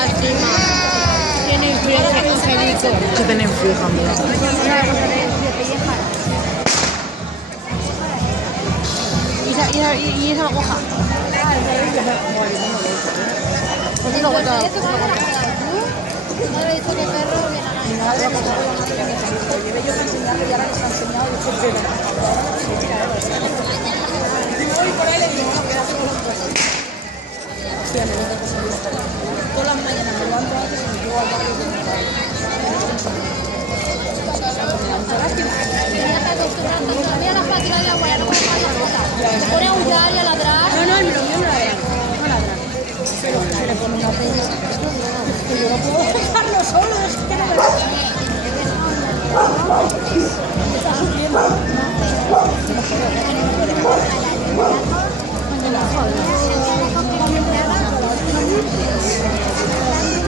lástima. Tiene influencia con Federico. Que tienen fija, mira. Y esa la coja. Pues sí, lo cuento. No le he dicho que perro viene a la Llevé yo para enseñarle y ahora les ha enseñado y yo voy por ahí le digo, bueno, quédate con los dos. Hostia, me gusta pasar esto. Todas las mañanas me levanto antes y me llevo al barrio de mi padre. Ya está acostumbrando. Mira las máquinas de agua, ya no puede más la puta. Se pone a aullar y a ladrar. No, el mío no ladra. No ladra. Pero se le pone una pena. Yo no puedo dejarlo solo, es que no me está sufriendo.